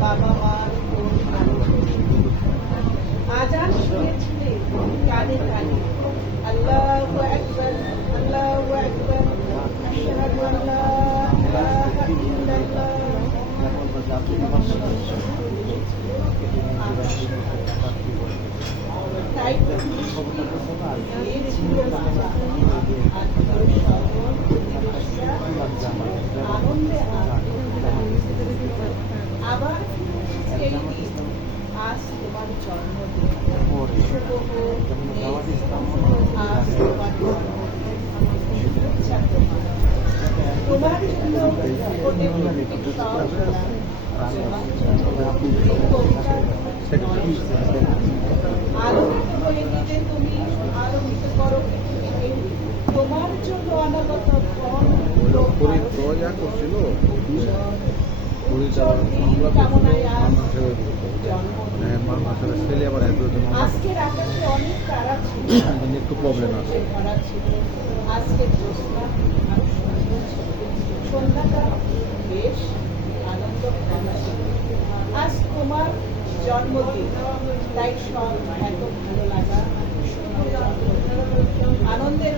বাবা মার কোন আজান শুনেছিলে কানে কানে আল্লাহু আকবার আল্লাহু আকবার আশহাদু আল্লা ইলাহা ইল্লাল্লাহ। তাই তো আনন্দে আবার সেই দিন আজ তোমার জন্মদিন শুভ হোক আজ তোমার জন্মদিন শুভেচ্ছা তোমার জন্য কোটি কোটি সব আলোকিত হয়ে দিতে তুমি আলোকিত করো পৃথিবীকে তোমার জন্য অনাগত ফল কামনায় আজকের আকাশে অনেক তারা ছিল একটু প্রবলেম আছে ভরা ছিল আজকের জ্যোৎস্না আর সন্ধ্যাটা বেশ আনন্দ ভরা ছিল। আজ তোমার জন্মদিন তাই সব এত ভালো লাগা আনন্দের